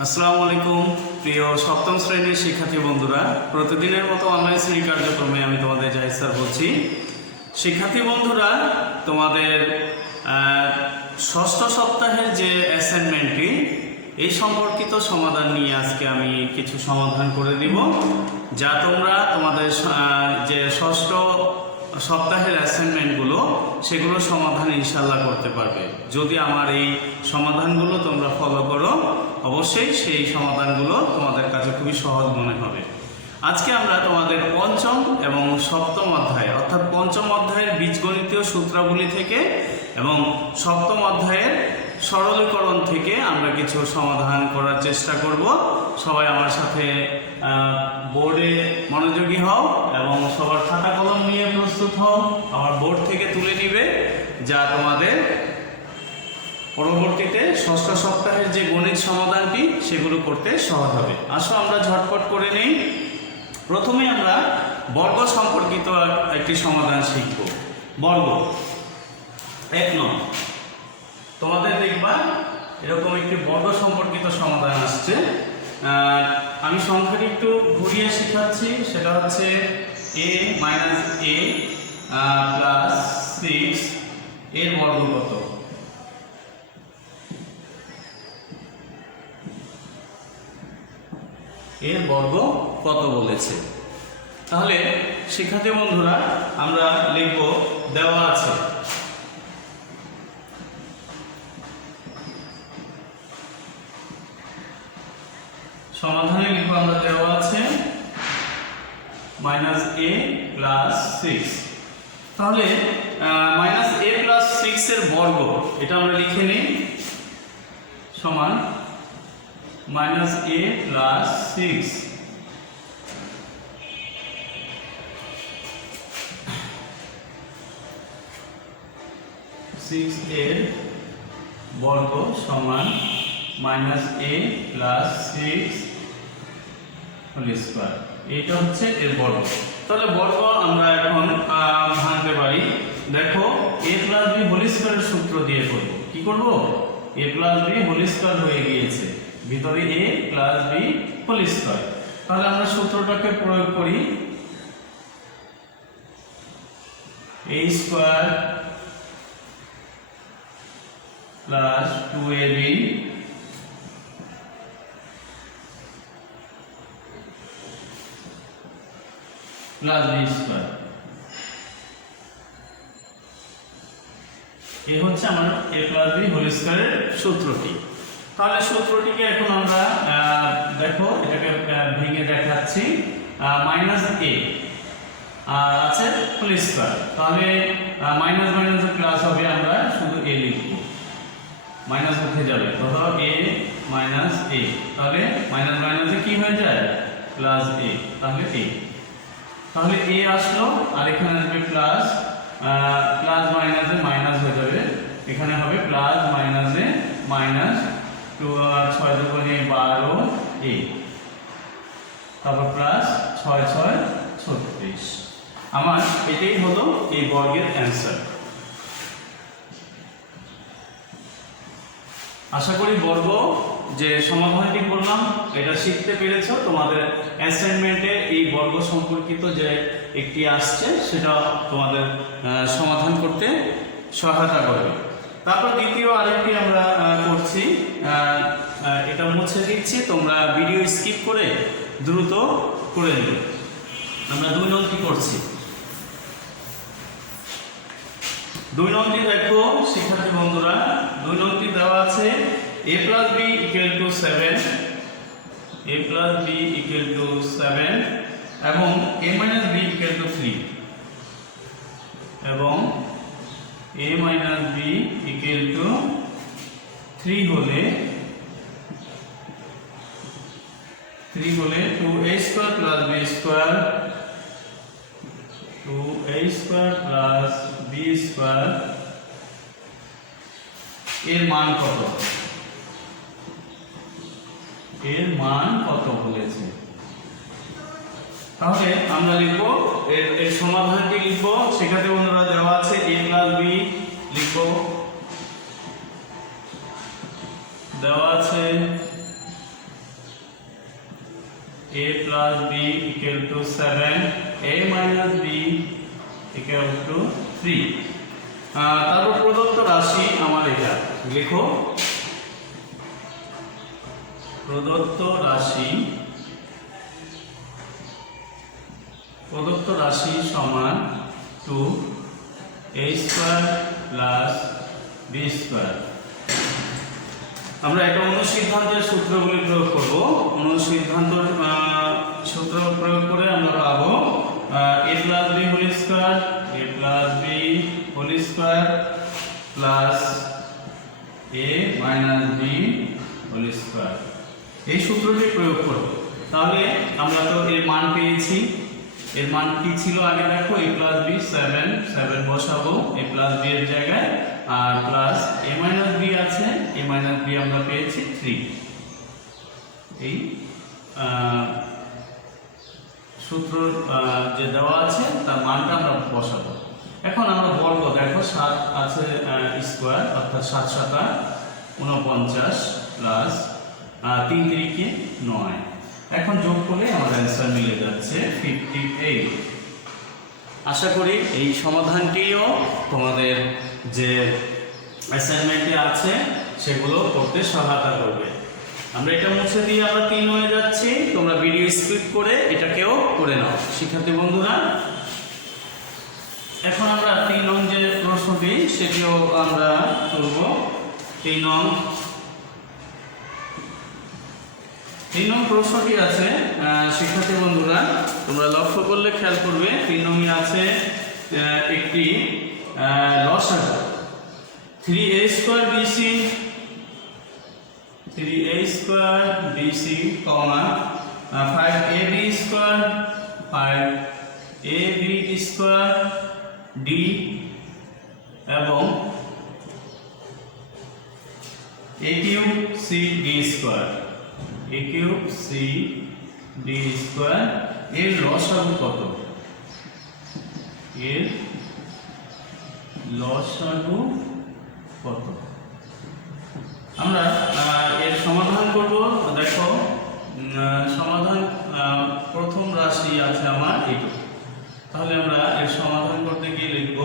আসসালামু আলাইকুম প্রিয় সপ্তম শ্রেণীর শিক্ষার্থী বন্ধুরা, প্রতিদিনের মতো অনলাইন শ্রেণী কার্যক্রমে আমি তোমাদের জাহিদ স্যার বলছি। শিক্ষার্থী বন্ধুরা, তোমাদের ষষ্ঠ সপ্তাহের যে অ্যাসাইনমেন্টটি এই সম্পর্কিত সমাধান নিয়ে আজকে আমি কিছু সমাধান করে দিব, যা তোমরা তোমাদের যে ষষ্ঠ সপ্তাহের অ্যাসাইনমেন্টগুলো সেগুলো সমাধান ইনশাল্লাহ করতে পারবে। যদি আমার এই সমাধানগুলো তোমরা ফলো করো, অবশ্যই সেই সমাধানগুলো তোমাদের কাছে খুবই সহজ মনে হবে। আজকে আমরা তোমাদের পঞ্চম এবং সপ্তম অধ্যায় অর্থাৎ পঞ্চম অধ্যায়ের বীজগণিতীয় সূত্রাবলী থেকে এবং সপ্তম অধ্যায়ের সরলীকরণ থেকে আমরা কিছু সমাধান করার চেষ্টা করব। সবাই আমার সাথে বোর্ডে মনোযোগী হও এবং সবার খাতা কলম নিয়ে প্রস্তুত হও। আমার বোর্ড থেকে তুলে নিবে, যা তোমাদের পরবর্তীতে ষষ্ঠ সপ্তাহের যে গণিত সমাধানটি সেগুলো করতে সহজ হবে। আসো আমরা ঝটপট করে নেই। প্রথমে আমরা বর্গ সম্পর্কিত একটি সমাধান শিখব। বর্গ 1 নং, তোমাদের দেখবা এরকম একটি বর্গ সম্পর্কিত সমাধান আসছে। আমি সংখ্যাটি একটু ঘুরিয়ে শেখাচ্ছি। সেটা হচ্ছে a - a প্লাস 6 এর বর্গ কত? এর বর্গ কত বলেছে। তাহলে শিক্ষার্থী বন্ধুরা, আমরা লিখব দেওয়া আছে সমাধানে লিখব আমরা দেওয়া আছে -a প্লাস 6। তাহলে -a প্লাস 6 এর বর্গ এটা আমরা লিখে নিই সমান -a প্লাস 6 এর বর্গ সমান -a প্লাস 6 হোল স্কয়ার। এটা হচ্ছে এর বর্গ। তাহলে বর্গ আমরা এখন ভাঙতে পারি। দেখো a প্লাস b হোল স্কয়ারের সূত্র দিয়ে করব। কি করব? a plus b whole square হয়ে গিয়েছে, ভিতরে a plus b whole square. তাহলে আমরা সূত্রটাকে প্রয়োগ করি। a square plus 2ab plus b square. এই হচ্ছে আমার a প্লাস b হোল স্কয়ারের সূত্রটি। তাহলে সূত্রটিকে এখন আমরা দেখো এটাকে ভেঙে দেখাচ্ছি। -a আর আছে হোল স্কয়ার। তাহলে মাইনাস মাইনাসে প্লাস হবে, আমরা শুধু a লিখব, মাইনাস উঠে যাবে। ধরো a মাইনাস a, তাহলে মাইনাস মাইনাসে কি হয়ে যায়? Plus a। তাহলে a, তাহলে a আসলো আর এখানে আসবে প্লাস, প্লাস মাইনাসে মাইনাস হয়ে যাবে, এখানে হবে প্লাস মাইনাসে মাইনাস 2 আর 6 দুগুণে 12a, তারপর প্লাস 6 6 36। আমার এটাই হলো এই বর্গের অ্যান্সার। আশা করি বর্গ যে সমাধানটি করলাম এটা শিখতে পেরেছো। তোমাদের অ্যাসাইনমেন্টে এই বর্গ সম্পর্কিত যে একটি আসছে সেটা তোমাদের সমাধান করতে সহায়তা করবে। তারপর দ্বিতীয় আরেকটি আমরা করছি, এটা মুছে দিচ্ছি, তোমরা ভিডিও স্কিপ করে দ্রুত করে নেবে। আমরা 2 নংটি করছি। 2 নংটি দেখো শিক্ষার্থী বন্ধুরা, 2 নংটি দেওয়া আছে a plus b equal to 7, a plus b equal to 7 এবং a minus b equal to 3 এবং a minus b equal to 3 হলে 2a square plus b square, 2a square plus b square এর মান কত? এর মান কত বলেছে। তাহলে আমরা লিখব এর সমাধানটি লিখব। শিক্ষার্থী বন্ধুরা, দেওয়া আছে a প্লাস b লিখব, দেওয়া আছে a plus b equal to 7, a minus b equal to 3। তারপর প্রদত্ত রাশি আমার এটা লিখো, প্রদত্ত রাশি সমান 2a square plus b square. আমরা এটা অনুসিদ্ধান্তের সূত্রগুলি প্রয়োগ করব। অনুসিদ্ধান্ত সূত্র প্রয়োগ করে আমরা পাবো a plus b whole square, a plus b whole square plus a minus b whole square. এই সূত্রটি প্রয়োগ করব। তাহলে আমরা তো এর মান পেয়েছি। এর মান কি ছিল আগে দেখো, a প্লাস b 7 বসাবো a প্লাস b এর জায়গায়, আর প্লাস a মাইনাস b আছে, a মাইনাস b আমরা পেয়েছি 3। এই সূত্র যে দেওয়া আছে তার মানটা আমরা বসাবো। এখন আমরা বর্গ দেখো 7 আছে স্কয়ার, অর্থাৎ 7 7 49 প্লাস 3 3 9। এখন যোগ করলে আমাদের অ্যান্সার মিলে যাচ্ছে 58। আশা করি এই সমাধানটিও তোমাদের যে অ্যাসাইনমেন্টে আছে সেগুলো করতে সহায়তা করবে। আমরা এটা মুছে দিয়ে আমরা 3 হয়ে যাচ্ছি। তোমরা ভিডিও স্কিপ করে এটাকেও করে নাও শিক্ষার্থী বন্ধুরা। এখন আমরা 3 নং যে প্রশ্নটি সেটিও আমরা করব। 3 নং প্রশ্নটি আছে শিক্ষার্থী বন্ধুরা, তোমরা লক্ষ্য করলে খেয়াল করবে 3 নংয়ে আছে একটি লসাগু 3a square bc 5ab square 5ab square d এবং a cube c d square, a cube c d square. এর লসাগু কত? এর লসাগু কত? আমরা এর সমাধান করব। দেখো সমাধান প্রথম রাশি আছে আমার এইটুকু। তাহলে আমরা এর সমাধান করতে গিয়ে লিখব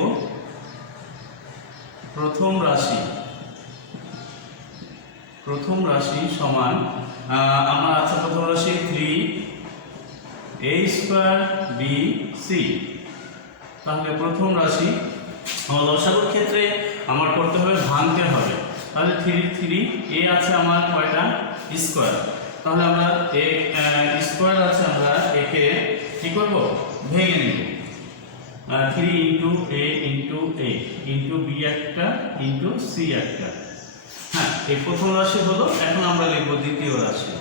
প্রথম রাশি সমান আমার আছে প্রথম রাশি 3a স্কয়ার bc। তাহলে প্রথম রাশি লসাগুর ক্ষেত্রে আমার করতে হবে ভাঙতে হবে। তাহলে 3 a আছে আমার কয়টা স্কয়ার, তাহলে আমরা a স্কয়ার আছে, আমরা একে কি করব ভেঙে নিব। 3 into a into a into b একটা ইনটু c একটা। হ্যাঁ, এই প্রথম রাশি হলো। এখন আমরা লিখব দ্বিতীয় রাশি।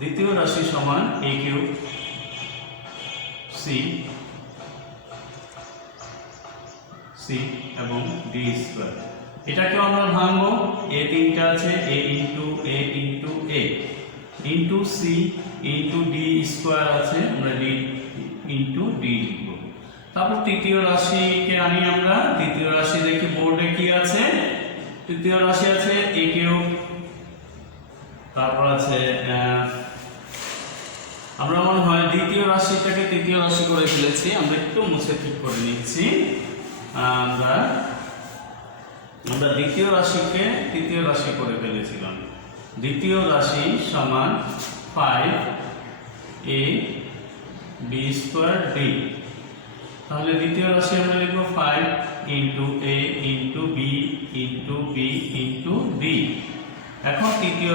দ্বিতীয় রাশি সমান a কিউব c এবং d স্কয়ার। এটাকে আমরা ভাঙবো। a তিনটা আছে, a into a into a into c into d square আছে, আমরা d ইনটু d লিখব। তারপর তৃতীয় রাশিকে আনি আমরা। তৃতীয় রাশি দেখি বোর্ডে কি আছে। তৃতীয় রাশি আছে a কিউব, তারপর আছে আমরা মনে হয় দ্বিতীয় রাশিটাকে তৃতীয় রাশি করে ফেলেছি। আমরা একটু মুছে ঠিক করে নিচ্ছি। আমরা দ্বিতীয় রাশিকে তৃতীয় রাশি করে ফেলেছিলাম। দ্বিতীয় রাশি সমান 5ab স্কয়ার d। তাহলে দ্বিতীয় রাশি আমরা লিখব 5 into a into b into b into d। এখন তৃতীয়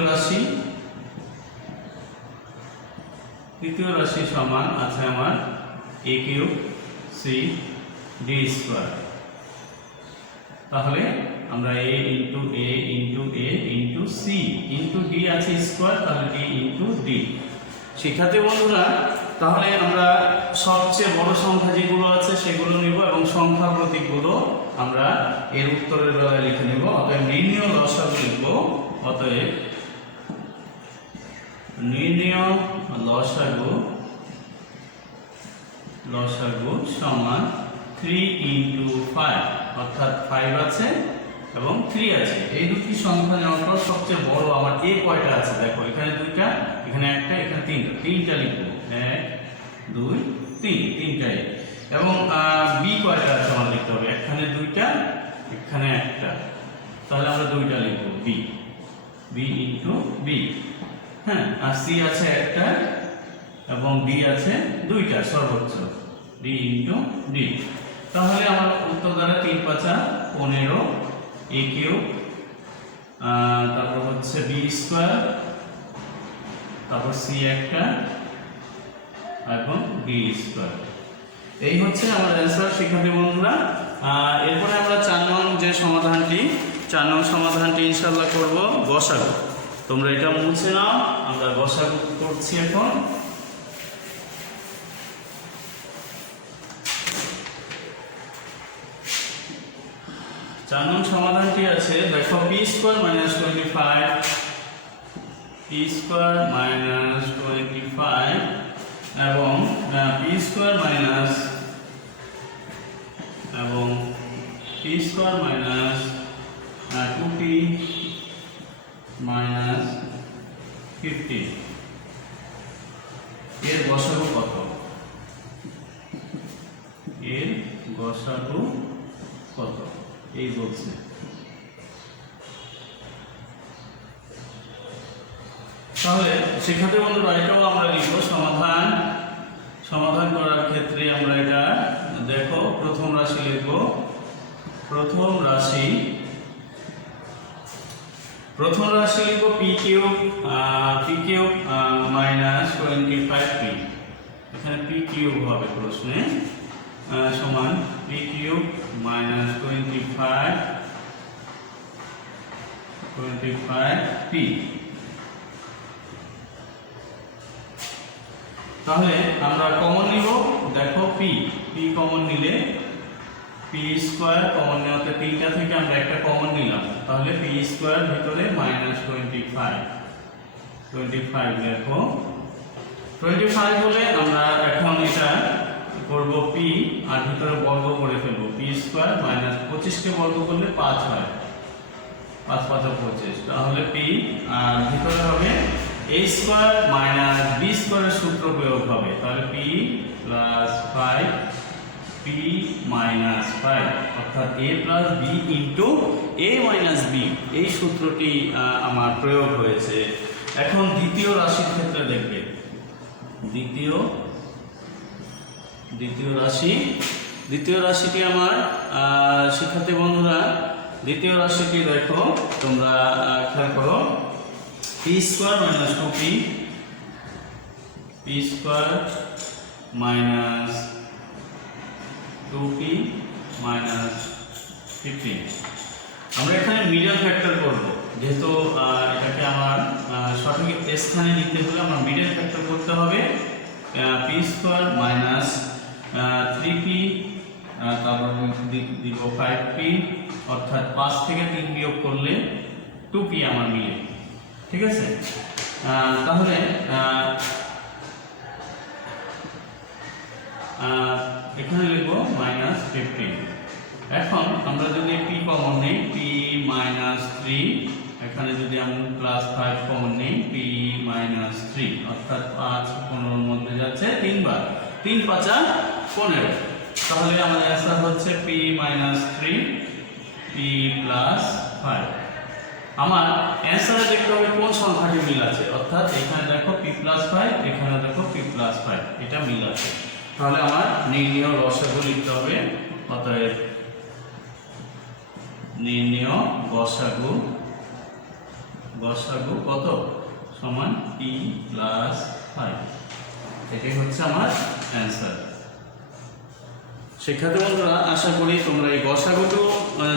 রাশি সমান আছে আমার a cube c d square. তাহলে আমরা a into a into a into c into d আছে স্কয়ার, তাহলে d ইনটু d। শিক্ষার্থী বন্ধুরা, তাহলে আমরা সবচেয়ে বড় সংখ্যা যেগুলো আছে সেগুলো নিব এবং সংখ্যা প্রতীকগুলো আমরা এর উত্তরের বেলায় লিখে নেব। অতএব নির্ণয় লসাগু লিখব। অতএব নির্ণয় লসাগু সমান 3 ইনটু 5, অর্থাৎ 5 আছে এবং 3 আছে। এই দুটি সংখ্যা নেওয়ার পর সবচেয়ে বড় আমার a কয়টা আছে দেখো, এখানে 2টা, এখানে একটা, এখানে 3টা, 3টা লিখবো, 1 2 3, 3টাই। এবং b কয়টা আছে আমার লিখতে হবে, এখানে 2টা, এখানে একটা, তাহলে আমরা 2টা লিখবো, b ইনটু b। হ্যাঁ, আর c আছে একটা এবং d আছে 2টা সর্বোচ্চ, d ইনটু d। তাহলে আমার উত্তর দ্বারা 3 5 15 a কিউব, তারপর হচ্ছে b স্কয়ার, তারপর c একটা এবং d স্কয়ার। এই হচ্ছে আমার অ্যান্সার শিক্ষার্থী বন্ধুরা। এরপরে আমরা 4 নং যে সমাধানটি, 4 নং সমাধানটি ইনশাআল্লাহ করব গসাগু। তোমরা এটা মুছে নাও, আমরা গসাগু করছি এখন। 4 নং সমাধানটি আছে দেখো, p square minus 25, p square minus 25 এবং p স্কয়ার মাইনাস এবং p square minus 2p minus 50 এর গসাগু কত? এর গসাগু কত এই বলছে। তাহলে শিক্ষার্থী বন্ধুরা এটাও আমরা লিখবো সমাধান করার ক্ষেত্রে আমরা এটা দেখো, প্রথম রাশি লিখবো, প্রথম রাশি লিখবো p কিউব মাইনাস 25p, এখানে p কিউব হবে প্রশ্নে, সমান p কিউব মাইনাস 25p। তাহলে আমরা কমন নিব, দেখো p কমন নিলে p স্কয়ার কমন নেওয়াতে 3টা থেকে আমরা একটা কমন নিলাম, তাহলে p স্কয়ার ভিতরে মাইনাস 25 দেখো 25 হলে আমরা এখন এটা করব p আর ভিতরে বর্গ করে ফেলবো, p স্কয়ার মাইনাস 25 কে বর্গ করলে 5 হয়, 5 5 25, তাহলে p আর ভিতরে হবে a স্কয়ার মাইনাস b স্কয়ারের সূত্র প্রয়োগ হবে, তাহলে p প্লাস 5 p মাইনাস 5 অর্থাৎ a plus b into a minus b, এই সূত্রটি আমার প্রয়োগ হয়েছে। এখন দ্বিতীয় রাশির ক্ষেত্রে দেখবে, দ্বিতীয় রাশিটি আমার শিক্ষার্থী বন্ধুরা, দ্বিতীয় রাশিটি দেখো তোমরা খেয়াল করো, p square minus 2p, p square minus 2p minus 15। আমরা এখানে মিডল ফ্যাক্টর করব, যেহেতু এটাকে আমার সঠিক স্থানে নিতে হলে আমার মিডল ফ্যাক্টর করতে হবে, p স্কয়ার মাইনাস 3p, তারপর দিব 5p, অর্থাৎ 5 থেকে 3 বিয়োগ করলে 2p আমার মিলে, ঠিক আছে। তাহলে এখানে লিখব মাইনাস 15। এখন আমরা যদি p কমন নেই, p মাইনাস 3, এখানে যদি আমি প্লাস 5 কমন নেই, p মাইনাস 3, অর্থাৎ 5 15 এর মধ্যে যাচ্ছে 3 বার, 3 5 15, তাহলে আমাদের অ্যান্সার হচ্ছে p মাইনাস 3, p প্লাস 5। আমার অ্যান্সারে দেখতে হবে কোন সংখ্যাটি মিল আছে, অর্থাৎ এখানে দেখো p প্লাস 5, এখানে দেখো p প্লাস 5, এটা মিল আছে, তাহলে আমার নির্ণেয় গসাগু লিখতে হবে। অতএব নির্ণেয় গসাগু কত, সমান p প্লাস 5, এটাই হচ্ছে আমার অ্যান্সার। শিক্ষার্থী বন্ধুরা আশা করি তোমরা এই গসাগুটো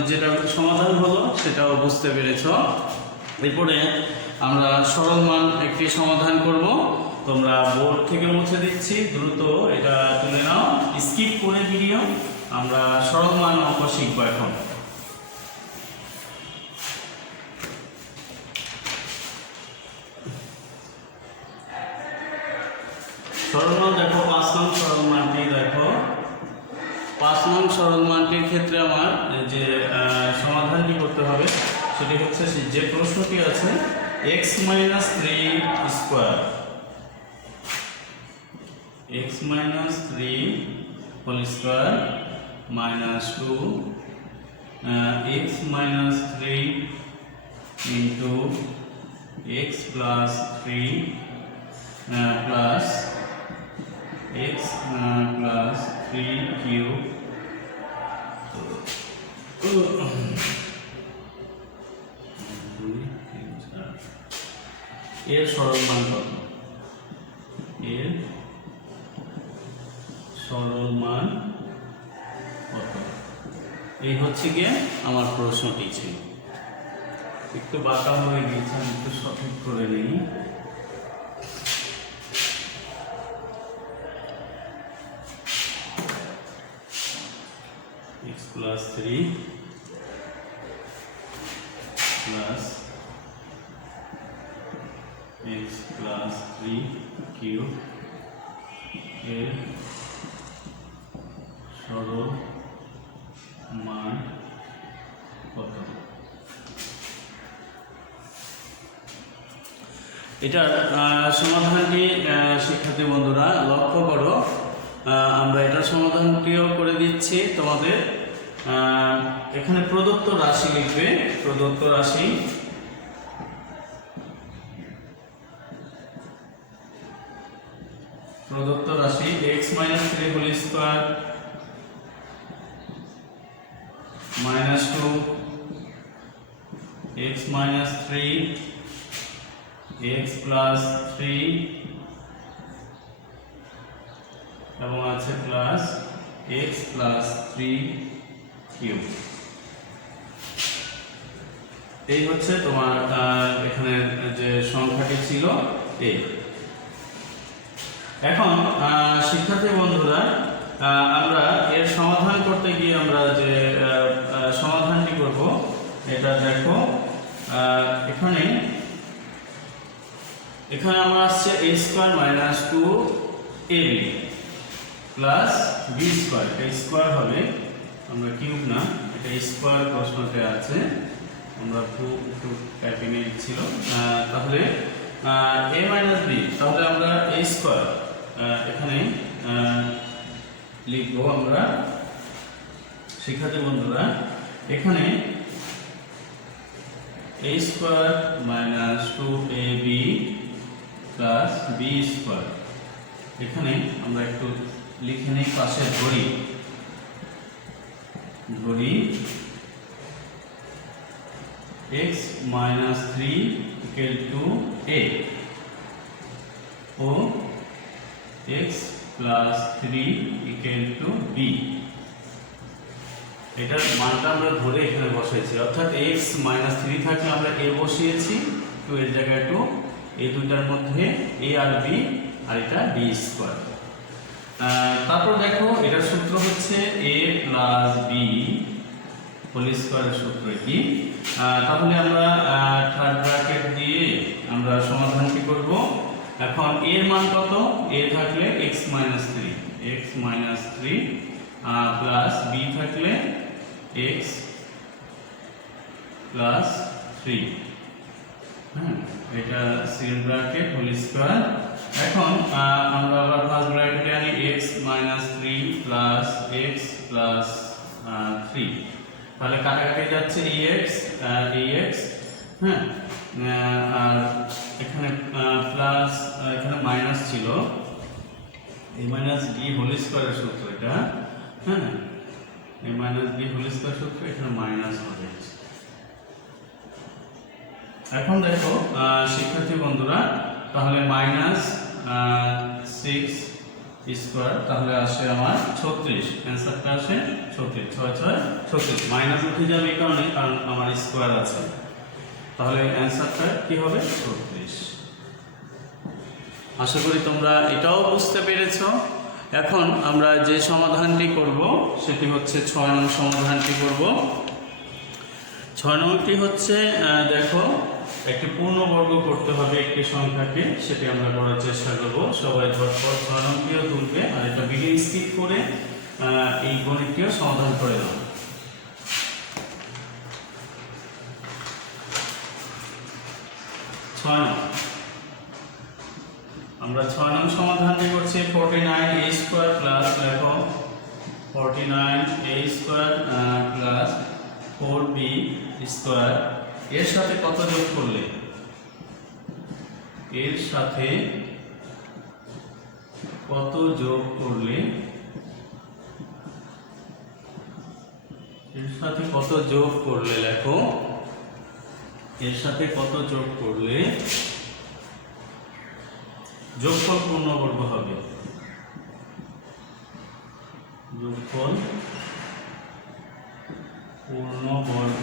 যেটা সমাধান হলো সেটাও বুঝতে পেরেছ। এরপরে আমরা সরল মান একটি সমাধান করব, তোমরা বোর্ড থেকে মুছে দিচ্ছি, দ্রুত এটা তুলে নাও, স্কিপ করে ভিডিও। আমরা সরল মান অঙ্ক শিখব এখন। সরল মান দেখো 5 নং সরল মানটি দেখো, 5 নং সরল মানটির ক্ষেত্রে আমার যে সমাধানটি করতে হবে সেটি হচ্ছে যে প্রশ্নটি আছে x minus 3 square, x minus 3 whole square minus 2 x minus 3 into x plus 3 plus x plus 3 cube এর সরল মান কত? এর সরল মান কত? এই হচ্ছে গিয়ে আমার প্রশ্নটি ছিল। একটু বাঁকা হয়ে গিয়েছে, আমি একটু সঠিক করে নিই। x plus 3 plus x plus 3 cube এর সরল মান কত? এটার সমাধানটি শিক্ষার্থী বন্ধুরা লক্ষ্য করো, আমরা এটার সমাধানটিও করে দিচ্ছি তোমাদের। এখানে প্রদত্ত রাশি লিখবে, প্রদত্ত রাশি x minus 3 whole square minus 2 x minus 3 x plus 3 এবং আছে প্লাস x প্লাস 3 কিউব। এই হচ্ছে তোমার এখানে যে সংখ্যাটি ছিল এই। এখন শিক্ষার্থী বন্ধুরা, আমরা এর সমাধান করতে গিয়ে আমরা যে সমাধানটি করব, এটা দেখো এখানে আমার আসছে a square minus 2ab plus b square. এটা স্কয়ার হবে, আমরা কিউব না, এটা স্কয়ার প্রশ্নতে আছে, আমরা একটু টাইপিং এ ছিল। তাহলে a মাইনাস b, তাহলে আমরা a স্কয়ার এখানে লিখবো আমরা। শিক্ষার্থী বন্ধুরা, এখানে a square minus 2ab plus b square, এখানে আমরা একটু লিখে নিই পাশে ধরি x minus 3 equal to a ও x plus 3 equal to b। এটার মানটা আমরা ধরে এখানে বসাইছি, অর্থাৎ x মাইনাস 3 থাকলে আমরা a বসিয়েছি, 2 এর জায়গায় 2, এই দুটার মধ্যে a আর b, আর এটা b স্কয়ার। তারপর দেখো এটার সূত্র হচ্ছে a প্লাস b হোল স্কয়ারের সূত্র কি। তাহলে আমরা থার্ড ব্র্যাকেট দিয়ে আমরা সমাধানটি করব। এখন এর মান কত? a থাকলে x মাইনাস 3 প্লাস b থাকলে x প্লাস 3, হ্যাঁ, এটা সেকেন্ড ব্র্যাকেট হোল স্কয়ার। এখন আমরা আবার ফার্স্ট ব্র্যাকেটে আনি x minus 3 plus x plus 3, তাহলে কাটাকাটি যাচ্ছে ex আর ex, হ্যাঁ, আর এখানে প্লাস এখানে মাইনাস ছিল, a মাইনাস b হোল স্কয়ারের সূত্র এটা, হ্যাঁ, a minus b whole square সূত্র, এখানে মাইনাস হবে। এখন দেখো শিক্ষার্থী বন্ধুরা, তাহলে মাইনাস 6 স্কয়ার, তাহলে আসে আমার 36, অ্যানসারটা আসে 36, 6 6 36, মাইনাস উঠে যাবে এই কারণে, কারণ আমার স্কয়ার আছে, তাহলে অ্যানসারটা কি হবে? 36। আশা করি তোমরা এটাও বুঝতে পেরেছো। এখন আমরা যে সমাধানটি করব সেটি হচ্ছে 6 নং সমাধানটি করব। 6 নংটি হচ্ছে দেখো একটি পূর্ণবর্গ করতে হবে একটি সংখ্যাকে, সেটি আমরা করার চেষ্টা করব। সবাই ঝটপট 6 নংটিও তুলবে, আর এটা ভিডিও স্কিপ করে এই গণিতটিও সমাধান করে নাও। 6 নং আমরা 6 নং সমাধানটি করছি 49a স্কয়ার প্লাস লেখো 49a square plus 4b square এর সাথে কত যোগ করলে এর সাথে কত যোগ করলে এর সাথে কত যোগ করলে লেখো এর সাথে কত যোগ করলে যোগফল পূর্ণবর্গ হবে যোগফল পূর্ণবর্গ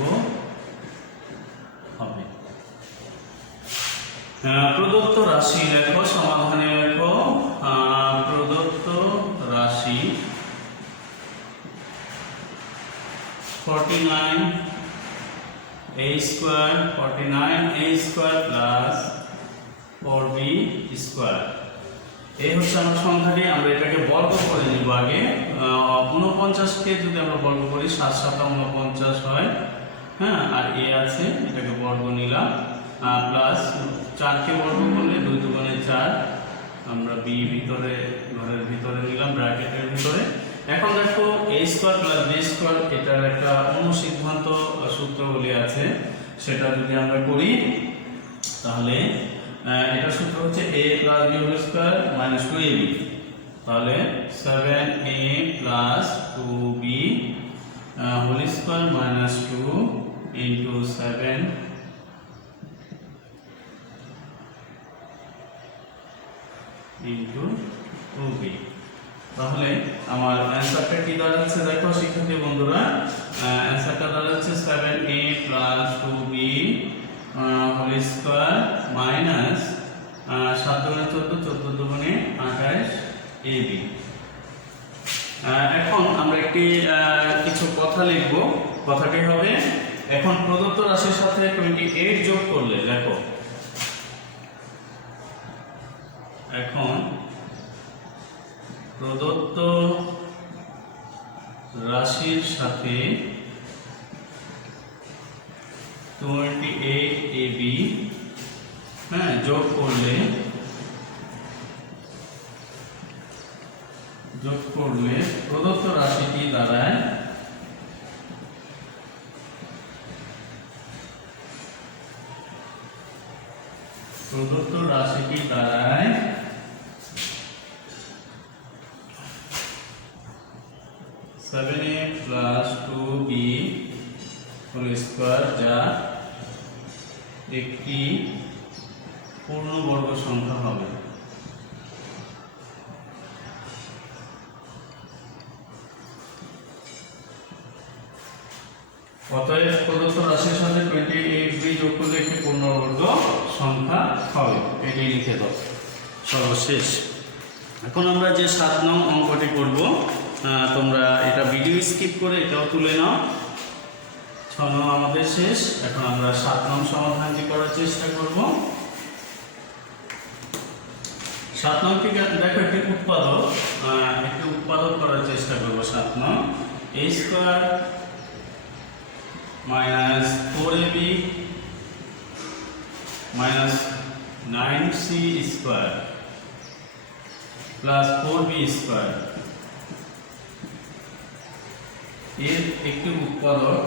হবে প্রদত্ত রাশি লেখো সমাধানে লেখো প্রদত্ত রাশি 49a square plus 4b square এই হচ্ছে আমার সংখ্যাটি আমরা এটাকে বর্গ করে নিব আগে 49 কে যদি আমরা বর্গ করি 7 7 49 হয় হ্যাঁ আর a আছে এটাকে বর্গ নিলাম প্লাস 4 কে বর্গ করলে 2 দুগুণে 4 আমরা b ভিতরে ঘরের ভিতরে নিলাম ব্র্যাকেটের ভিতরে এখন দেখো a square plus b square এটার একটা অনুসিদ্ধান্ত সূত্রগুলি আছে সেটা যদি আমরা করি তাহলে এটা সূত্র হচ্ছে a plus b whole square minus 2ab তাহলে 7a plus 2b whole square minus 2 into 7 into 2b তাহলে আমার অ্যানসারটা কি দাঁড়াচ্ছে দেখো শিক্ষার্থী বন্ধুরা অ্যানসারটা দাঁড়াচ্ছে 7a plus 2b whole square minus 7 দুগুণে 14 14 দুগুণে 28 ab এখন আমরা একটি কিছু কথা লিখব কথাটি হবে এখন প্রদত্ত রাশির সাথে 28 যোগ করলে দেখো এখন প্রদত্ত রাশির সাথে 28ab হ্যাঁ যোগ করলে প্রদত্ত রাশিটি দাঁড়ায় প্রদত্ত রাশিটি দাঁড়ায় 7a plus 2b whole square যা একটি পূর্ণবর্গ সংখ্যা হবে অতএব প্রদত্ত রাশির সাথে 28b যোগ করলে একটি পূর্ণবর্গ সংখ্যা হবে এটি লিখে দাও সর্বশেষ এখন আমরা যে 7 নং অঙ্কটি করব তোমরা এটা ভিডিও স্কিপ করে এটাও তুলে নাও 6 নং আমাদের শেষ এখন আমরা 7 নং সমাধানটি করার চেষ্টা করব 7 নংটি দেখো একটি উৎপাদক করার চেষ্টা করব 7 নং a square minus 4ab minus 9c square plus 4b square এর একটি উৎপাদক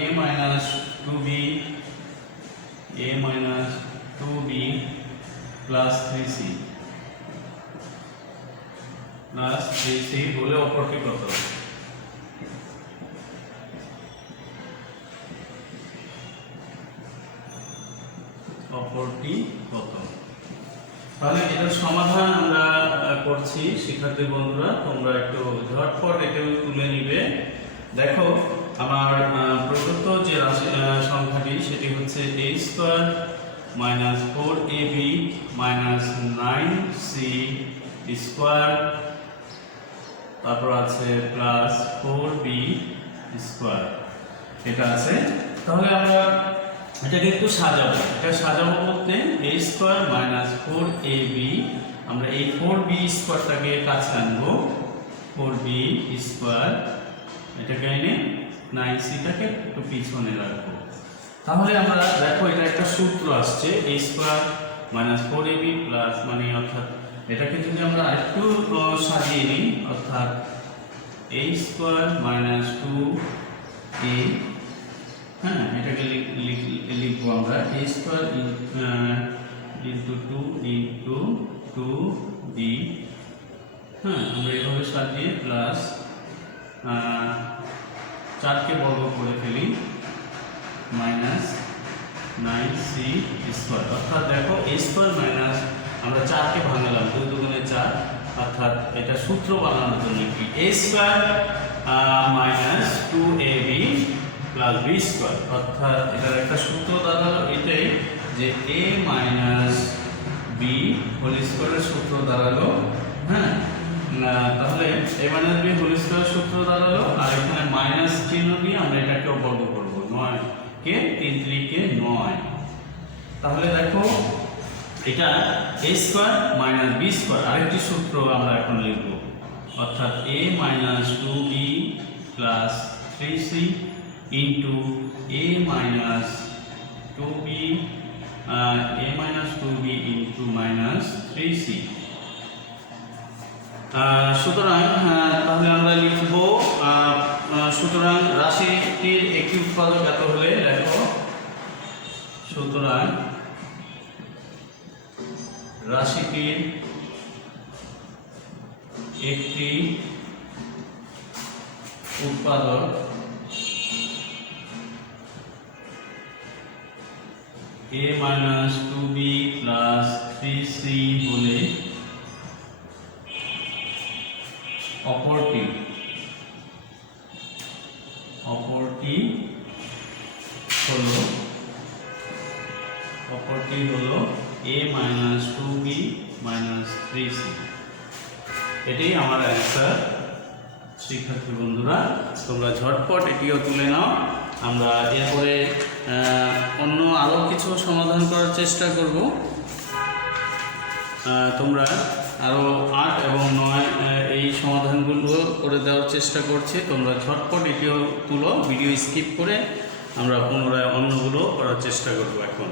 a minus 2b plus 3c বলে অপরটি কত তাহলে এটার সমাধান আমরা করছি শিক্ষার্থী বন্ধুরা তোমরা একটু ঝটপট এটা তুলে নিবে দেখো আমার প্রদত্ত যে সংখ্যাটি সেটি হচ্ছে a square minus 4ab minus 9c square তারপর আছে প্লাস 4b স্কয়ার এটা আছে তাহলে আমরা এটাকে একটু সাজাবো বলতে a স্কয়ার মাইনাস 4ab আমরা এই 4b স্কয়ারটাকে কাছে আনবো 4b স্কোয়ার, এটাকে এনে 9c-টাকে একটু পিছনে রাখবো। তাহলে আমরা দেখো এটা একটা সূত্র আসছে a square minus 4ab plus, মানে অর্থাৎ এটাকে যদি আমরা একটু সাজিয়ে নিই, অর্থাৎ a স্কোয়ার মাইনাস 2a, হ্যাঁ এটাকে লিখবো আমরা a square into 2 into 2b, হ্যাঁ আমরা এভাবে সাজিয়ে প্লাস 4কে বর্গ করে ফেলি মাইনাস 9c স্কোয়ার, অর্থাৎ দেখো a স্কোয়ার মাইনাস আমরা 4কে ভাঙালাম 2 দুগুণে 4, অর্থাৎ এটা সূত্র বানানোর জন্য কি a square minus 2ab plus b square, অর্থাৎ এটার একটা সূত্র দাঁড়ালো এটাই যে a মাইনাস b হোল স্কোয়ারের সূত্র দাঁড়ালো, হ্যাঁ তাহলে a মাইনাস b হোল স্কোয়ারের সূত্র দাঁড়ালো, আর এখানে মাইনাস চিহ্ন দিয়ে আমরা এটাকেও বর্গ করব 9 কে 3 3 কে 9। তাহলে দেখো এটা a square minus b square, আরেকটি সূত্র আমরা এখন লিখব, অর্থাৎ a minus 2b plus 3c into a minus 2b into minus 3c। সুতরাং তাহলে আমরা লিখব, সুতরাং রাশিটির একটি উৎপাদক এত হলে দেখো, সুতরাং রাশিটির একটি উৎপাদক a minus 2b plus 3c হলে অপরটি হলো a minus 2b minus 3c। এটাই আমার অ্যান্সার। শিক্ষার্থী বন্ধুরা তোমরা ঝটপট এটিও তুলে নাও, আমরা এরপরে অন্য আরও কিছু সমাধান করার চেষ্টা করব। তোমরা আরও 8 এবং 9 এই সমাধানগুলো করে দেওয়ার চেষ্টা করছি, তোমরা ঝটপট এটিও তুলো, ভিডিও স্কিপ করে আমরা পুনরায় অন্যগুলো করার চেষ্টা করব এখন।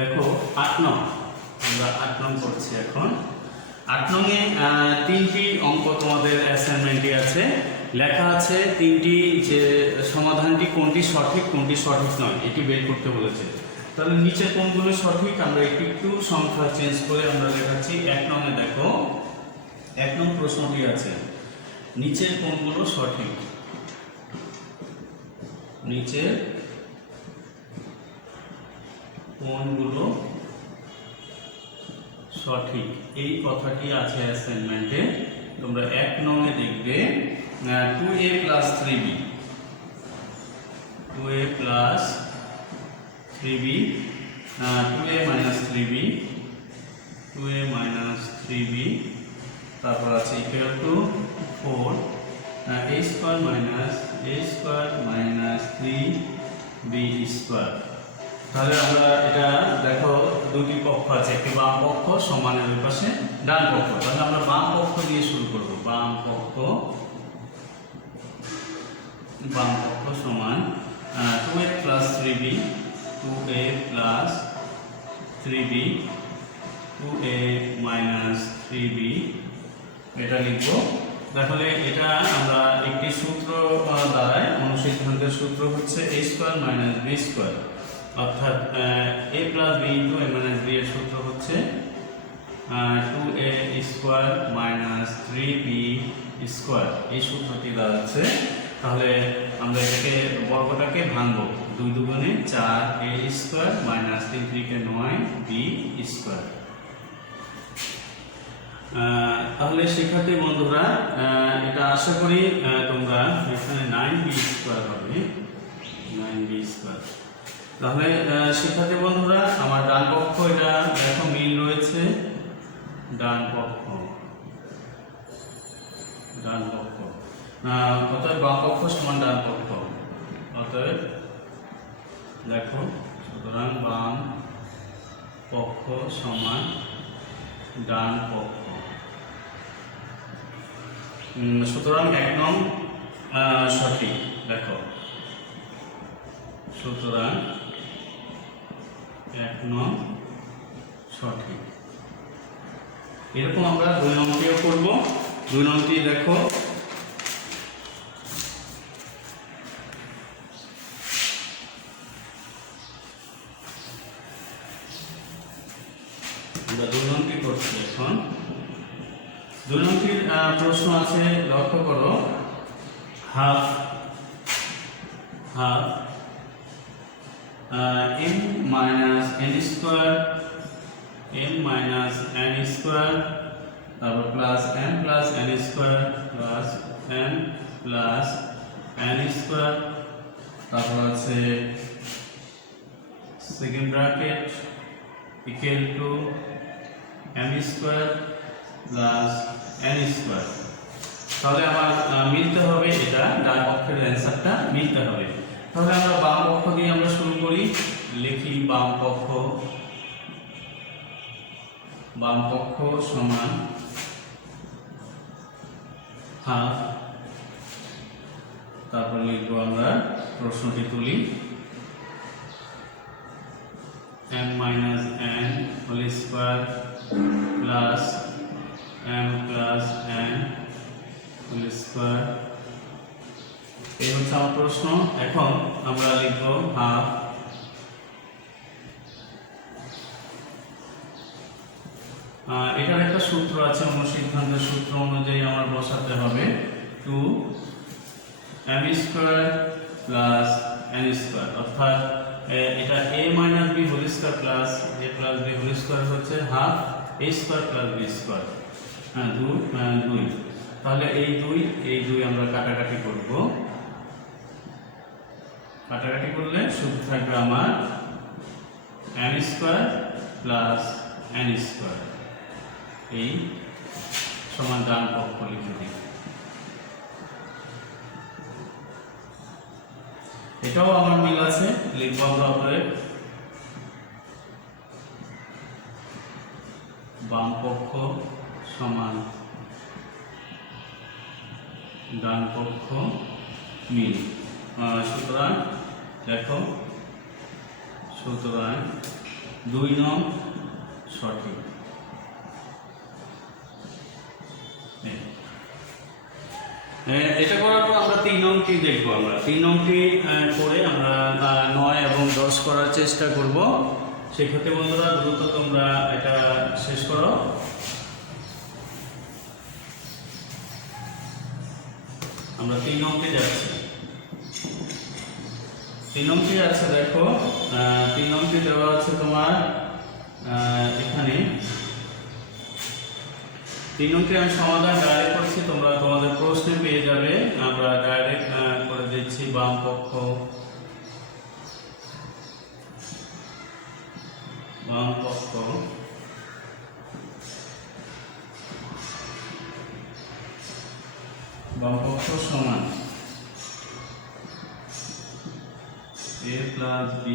দেখো 8 নং, আমরা 8 নং করছি এখন। 8 নংয়ে 3টি অঙ্ক তোমাদের অ্যাসাইনমেন্টে আছে, লেখা আছে 3টি যে সমাধানটি কোনটি সঠিক কোনটি সঠিক নয় এটি বের করতে বলেছে। তাহলে নিচে কোনগুলো সঠিক আমরা একটু সংখ্যা চেঞ্জ করে আমরা দেখাচ্ছি। 1 নংয়ে দেখো 1 নং প্রশ্নটি আছে, নিচের কোনগুলো সঠিক, নিচের কোনগুলো সঠিক এই কথাটি আছে অ্যাসাইনমেন্টে। তোমরা 1 নংয়ে দেখবে 2a plus 3b, 2a plus 3b, 2a minus 3b, 2a minus 3b, তারপর আছে equal to 4 a square minus 3b square. তাহলে আমরা এটা দেখো দুটি পক্ষ আছে, একটি বাম পক্ষ সমানের ওই পাশে ডান পক্ষ। তাহলে আমরা বাম পক্ষ দিয়ে শুরু করব। বাম পক্ষ সমান 2a plus 3b, 2a plus 3b, 2a minus 3b, এটা লিখব। তাহলে এটা আমরা একটি সূত্র দ্বারায় অনুসিদ্ধান্তের সূত্র হচ্ছে a square minus b square, অর্থাৎ a plus b into a minus b এর সূত্র হচ্ছে 2a square minus 3b square, এই সূত্রটি দাঁড়াচ্ছে। তাহলে আমরা এটাকে বর্গটাকে ভাঙবো, 2 দুগুণে 4 a square minus 3 3 9 b square. তাহলে শিক্ষার্থী বন্ধুরা এটা আশা করি তোমরা এখানে 9b স্কোয়ার হবে, 9b²। তাহলে শিক্ষার্থী বন্ধুরা আমার ডান পক্ষ এটা দেখো মিল রয়েছে, ডান পক্ষ অতএব বাম পক্ষ সমান ডান পক্ষ, অতএব দেখো সুতরাং বাম পক্ষ সমান ডান পক্ষ। সুতরাং 1 নং সঠিক। দেখো সুতরাং 1 নং সঠিক। এরকম আমরা 2 নংটিও করব। 2 নংটি দেখো আমরা 2 নংটি করছি এখন। 2 নংটির প্রশ্ন আছে, লক্ষ্য করো, half m minus n square, তারপর plus m plus n square plus m plus n square, তারপর আছে second bracket equal to m square plus n square। তাহলে আমার মিলতে হবে, এটা ডান পক্ষের অ্যান্সারটা মিলতে হবে। তাহলে আমরা বাম পক্ষ দিয়ে আমরা শুরু করি, লিখি বাম পক্ষ সমান হাফ, তারপর লিখবো আমরা প্রশ্নটি তুলি m minus n whole square plus m plus n whole square। এই হচ্ছে আমার প্রশ্ন। এখন আমরা লিখব হাফ এটার একটা সূত্র আছে, অনুসিদ্ধান্তের সূত্র অনুযায়ী আমার বসাতে হবে 2m square plus n square, অর্থাৎ এটা a minus b whole square plus a plus b whole square হচ্ছে half a square plus b square। 2 তাহলে এই 2 আমরা কাটাকাটি করব। কাটাকাটি করলে শুধু থাকবে আমার m square plus n square, এই সমান ডান পক্ষ লিখে দিই। এটাও আমার মিল আছে, লিখব আমরা অতএব বাম পক্ষ সমান ডান পক্ষ মিল। সুতরাং দেখো, সুতরাং 2 নং সঠিক। এটা করার পর আমরা 3 নংটি দেখবো। আমরা 3 নংটি করে আমরা 9 এবং 10 করার চেষ্টা করব। সেক্ষেত্রে বন্ধুরা দ্রুত তোমরা এটা শেষ করো। আমরা 3 নংটি যাচ্ছি। 3 নংটি আছে, দেখো 3 নংটি দেওয়া আছে তোমার এখানে। 3 নংটি আমি সমাধান ডাইরেক্ট করছি, তোমরা তোমাদের প্রশ্নে পেয়ে যাবে। আমরা ডাইরেক্ট করে দিচ্ছি বাম পক্ষ সমান a plus b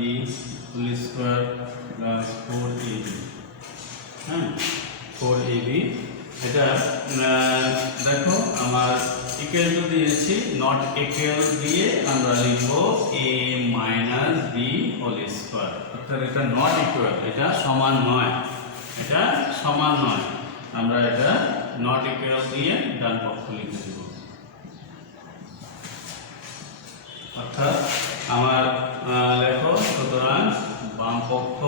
whole square plus 4ab। 4ab এটা দেখো আমার ইকুয়াল টু দিয়েছি, নট ইকুয়াল দিয়ে আমরা লিখব a minus b whole square, অর্থাৎ এটা নট ইকুয়াল, এটা সমান নয়, এটা সমান নয়। আমরা এটা নট ইকুয়াল দিয়ে ডান পক্ষ লিখে দেব। অর্থাৎ আমার লেখো, সুতরাং বাম পক্ষ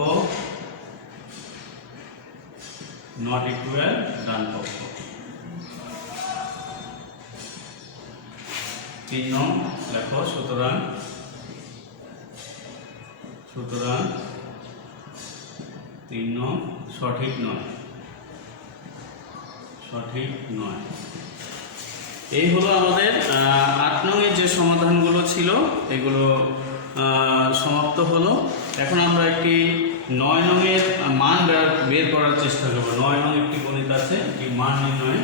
নট ইকুয়াল ডান পক্ষ। 3 নং লেখো, সুতরাং 3 নং সঠিক নয়। এই হলো আমাদের 8 নং এর যে সমাধানগুলো ছিল, এগুলো সমাপ্ত হলো। এখন আমরা একটি 9 নংয়ের মান বের করার চেষ্টা করব। 9 নং একটি গণিত আছে, এই মান নির্ণয়,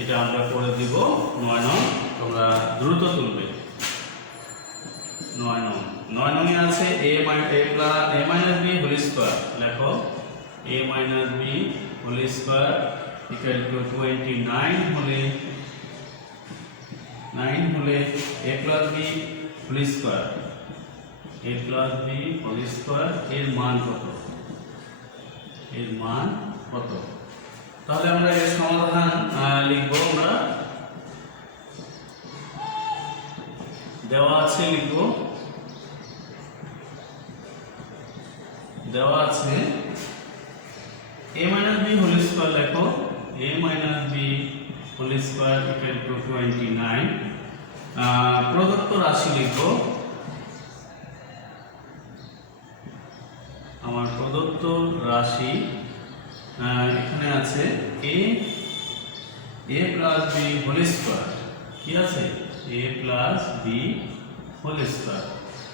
এটা আমরা করে দিব। 9 নং তোমরা দ্রুত তুলবে। 9 নংয়ে আছে a minus b whole square. লেখো a minus b whole square equal to 29 হলে a plus b whole square. a plus b whole square এর মান কত? এর মান কত? তাহলে আমরা এর সমাধান লিখব। আমরা দেওয়া আছে, লিখব। দেওয়া আছে a minus b whole square. লেখো a minus b whole square equal to 29। প্রদত্ত রাশি লিখব। আমার প্রদত্ত রাশি এখানে আছে a plus b whole square. কি আছে? a plus b whole square.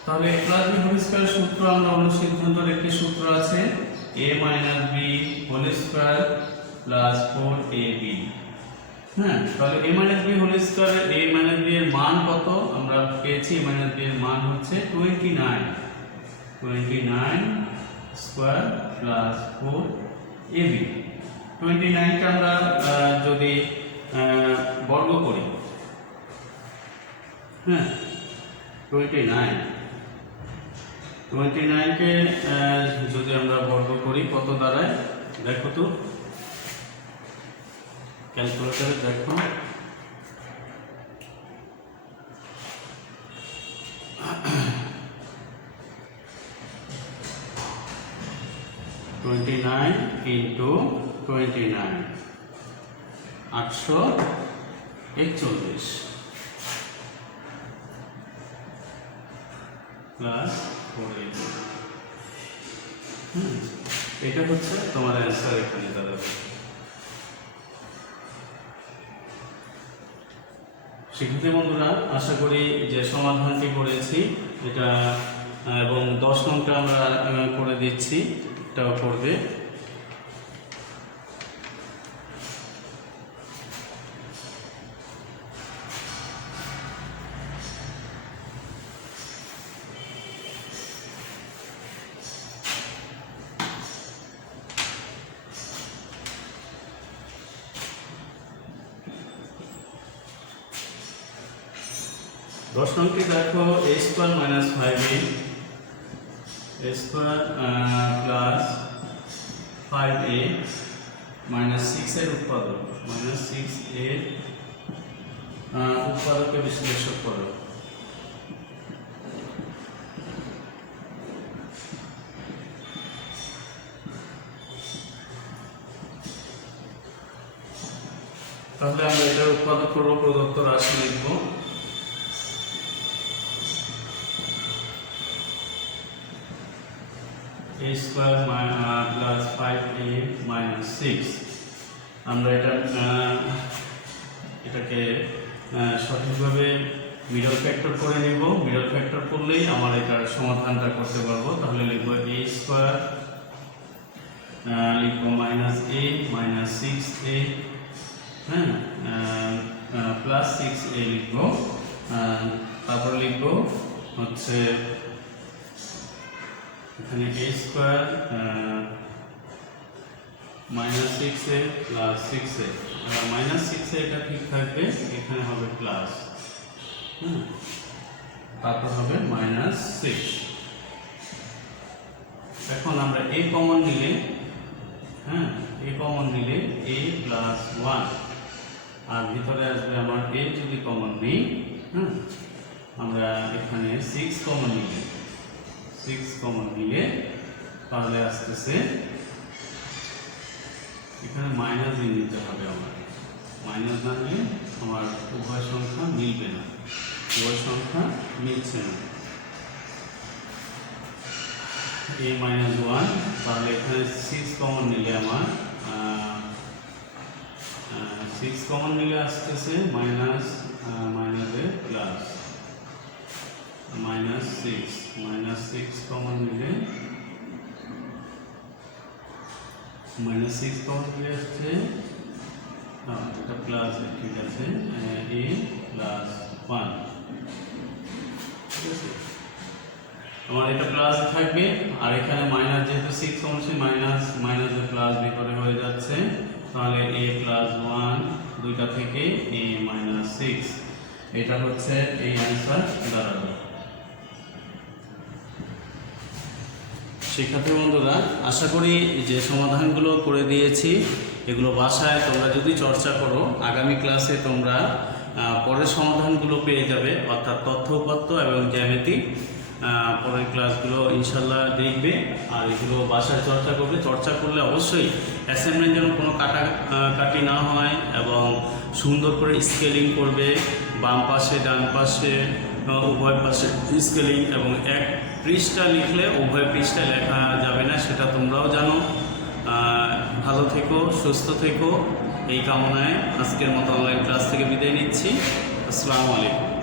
তাহলে a plus b whole square সূত্র আমরা অনুসিদ্ধান্তের একটি সূত্র আছে a minus b whole square plus 4ab। হ্যাঁ, তাহলে a minus b whole square, a minus b এর মান কত আমরা পেয়েছি? a minus b এর মান হচ্ছে 29 স্কয়ার প্লাস 4ab। 29 কে আমরা যদি বর্গ করি, হ্যাঁ 29 কে যদি আমরা বর্গ করি কত দাঁড়ায় দেখো তো, ক্যালকুলেটরে দেখো। (29 into 29) 841 প্লাস 4ab। এটা হচ্ছে তোমার অ্যান্সার এখানে দাঁড়াবে। শিক্ষার্থী বন্ধুরা, আশা করি যে সমাধানটি করেছি এটা, এবং 10 নংটা আমরা করে দিচ্ছি, এটাও করবে। দশ নংটি দেখো a square minus 5a square plus 5a minus 6 এর উৎপাদক, মাইনাস 6 এর উৎপাদককে বিশ্লেষণ করো। তাহলে আমরা এটার উৎপাদক করব, প্রদত্ত রাশি লিখব। a square plus 5a minus 6। আমরা এটাকে সঠিকভাবে মিডল ফ্যাক্টর করে নিব। মিডল ফ্যাক্টর করলেই আমার এটার সমাধানটা করতে পারবো। তাহলে লিখব a স্কয়ার, লিখব মাইনাস a মাইনাস 6a, হ্যাঁ প্লাস 6a লিখব। তারপর লিখব হচ্ছে এখানে a square minus 6a plus 6a, minus 6a এটা ঠিক থাকবে, এখানে হবে প্লাস, তারপর হবে মাইনাস 6। এখন আমরা a কমন নিলে, হ্যাঁ a কমন নিলে a প্লাস 1, আর ভিতরে আসবে আমার a যদি কমন নিই, হ্যাঁ আমরা এখানে 6 কমন নিলে, 6 কমন নিলে তাহলে আসতেছে এখানে মাইনাস নিতে হবে। আমার মাইনাস না নিলে আমার উভয় সংখ্যা মিলবে না, উভয় সংখ্যা মিলছে না। a মাইনাস 1, তাহলে এখানে 6 কমন নিলে আমার 6 কমন নিলে আসতেছে মাইনাস, মাইনাসে প্লাস, -6 কমন নিলে -6 কমন নিলে আসছে, এটা প্লাস, ঠিক আছে, a + 1, ঠিক আছে। তোমার এটা প্লাস থাকবে, আর এখানে মাইনাস, যেহেতু 6 কমন ছিল, মাইনাস প্লাস বিপরে হয়ে যাচ্ছে, তাহলে a + 1 দুইটা থেকে a - 6, এটা হচ্ছে এই অ্যান্সার দাঁড়াবে। শিক্ষার্থী বন্ধুরা, আশা করি যে সমাধানগুলো করে দিয়েছি এগুলো বাসায় তোমরা যদি চর্চা করো, আগামী ক্লাসে তোমরা পরের সমাধানগুলো পেয়ে যাবে, অর্থাৎ তথ্য উপাত্ত এবং জ্যামিতি। পরের ক্লাসগুলো ইনশাল্লাহ দেখবে, আর এগুলো বাসায় চর্চা করবে। চর্চা করলে অবশ্যই অ্যাসাইনমেন্ট যেন কোনো কাটাকাটি না হয়, এবং সুন্দর করে স্কেলিং করবে, বাম পাশে ডান পাশে উভয় পাশে স্কেলিং, এবং এক পৃষ্ঠা লিখলে উভয় পৃষ্ঠা লেখা যাবে না, সেটা তোমরাও জানো। ভালো থেকো, সুস্থ থেকো, এই কামনায় আজকের মতো অনলাইন ক্লাস থেকে বিদায় নিচ্ছি। আসসালামু আলাইকুম।